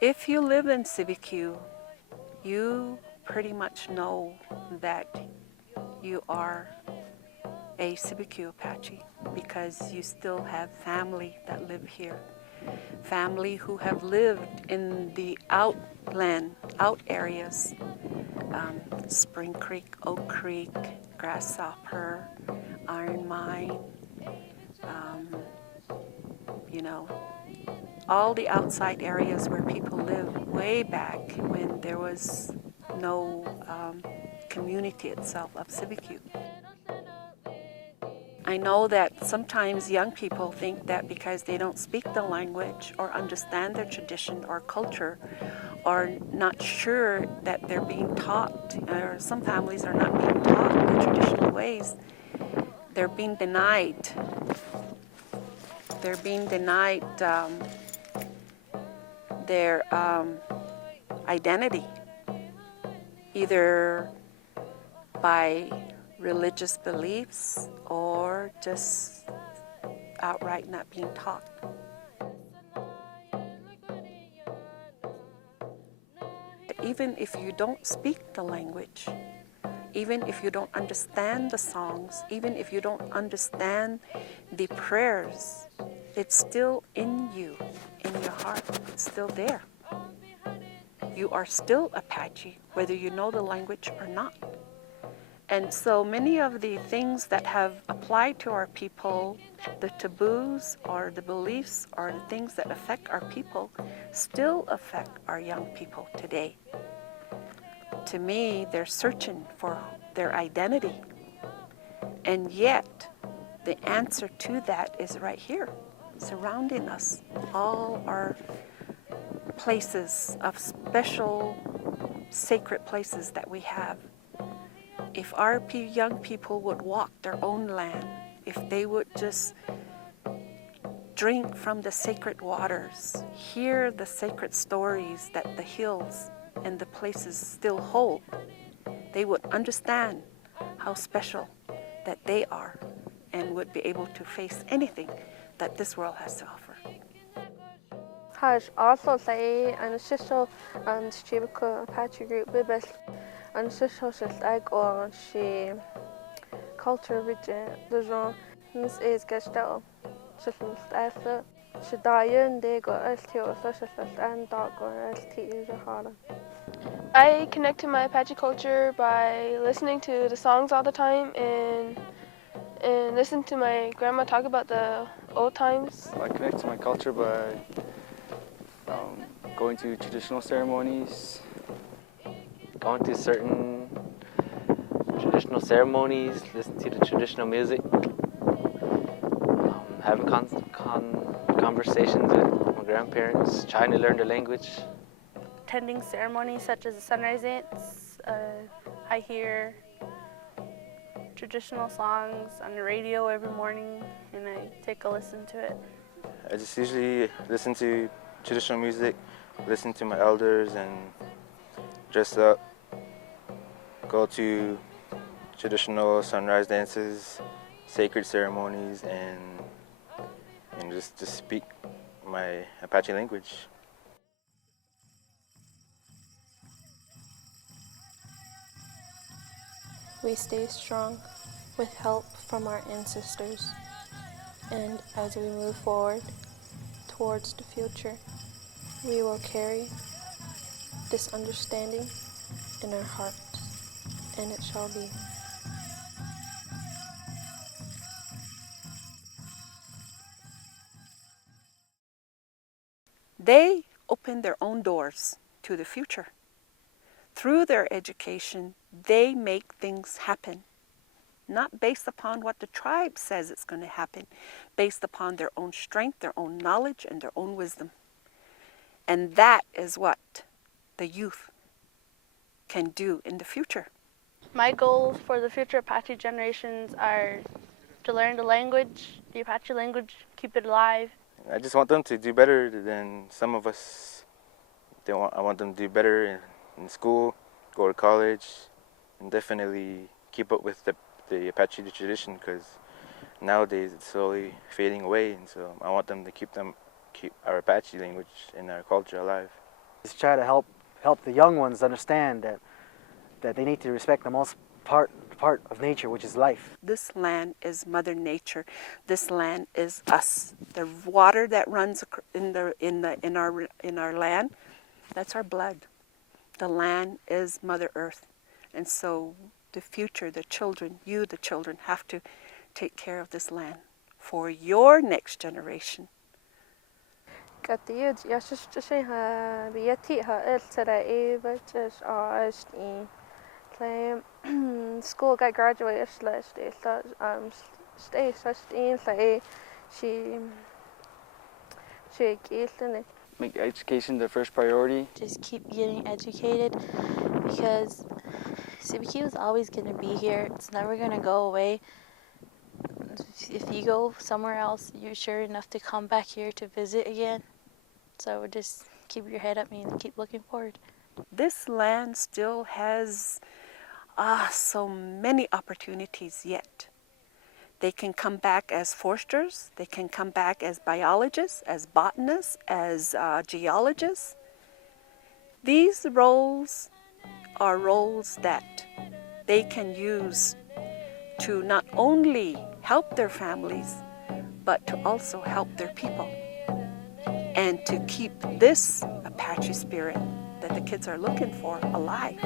If you live in Cibecue, you pretty much know that you are a Cibecue Apache because you still have family that live here. Family who have lived in the out areas, Spring Creek, Oak Creek, Grasshopper, Iron Mine, you know, all the outside areas where people lived way back when there was no community itself of Cibecue. I know that sometimes young people think that because they don't speak the language or understand their tradition or culture or not sure that they're being taught, or some families are not being taught the traditional ways, they're being denied. They're being denied their identity, either by religious beliefs or just outright not being taught. Even if you don't speak the language, even if you don't understand the songs, even if you don't understand the prayers, it's still in you, in your heart. It's still there. You are still Apache, whether you know the language or not. And so many of the things that have applied to our people, the taboos or the beliefs or the things that affect our people, still affect our young people today. To me, they're searching for their identity. And yet, the answer to that is right here, surrounding us. All our places of special, sacred places that we have. If our young people would walk their own land, if they would just drink from the sacred waters, hear the sacred stories that the hills and the places still hold, they would understand how special that they are and would be able to face anything that this world has to offer. Has also say an official and Cibecue Apache group bibel an official like or she culture region the genre Miss is gestel social after she died they go as to social and dog or as to the I connect to my Apache culture by listening to the songs all the time and listen to my grandma talk about the old times. I connect to my culture by going to traditional ceremonies. Going to certain traditional ceremonies, listen to the traditional music, having conversations with my grandparents, trying to learn the language. Attending ceremonies such as the sunrise dance, I hear traditional songs on the radio every morning and I take a listen to it. I just usually listen to traditional music, listen to my elders and dress up, go to traditional sunrise dances, sacred ceremonies, and just speak my Apache language. We stay strong with help from our ancestors, and as we move forward towards the future, we will carry this understanding in our hearts, and it shall be. They open their own doors to the future. Through their education, they make things happen, not based upon what the tribe says it's going to happen, based upon their own strength, their own knowledge, and their own wisdom. And that is what the youth can do in the future. My goals for the future Apache generations are to learn the language, the Apache language, keep it alive. I just want them to do better than some of us. I want them to do better in school, go to college, and definitely keep up with the Apache tradition, because nowadays it's slowly fading away, and so I want them to keep our Apache language and our culture alive. Just try to help the young ones understand that they need to respect the most part of nature, which is life. This land is Mother Nature. This land is us. The water that runs in our land, that's our blood. The land is Mother Earth, and so the future, the children, you, the children, have to take care of this land for your next generation. Katiyud yashishtishin ha biyati ha iltara evatis ashti. Claim school got graduated last day. Stay such say she keeling Make education the first priority. Just keep getting educated because Cibecue is always going to be here. It's never going to go away. If you go somewhere else, you're sure enough to come back here to visit again. So just keep your head up and keep looking forward. This land still has so many opportunities yet. They can come back as foresters, they can come back as biologists, as botanists, as geologists. These roles are roles that they can use to not only help their families, but to also help their people and to keep this Apache spirit that the kids are looking for alive.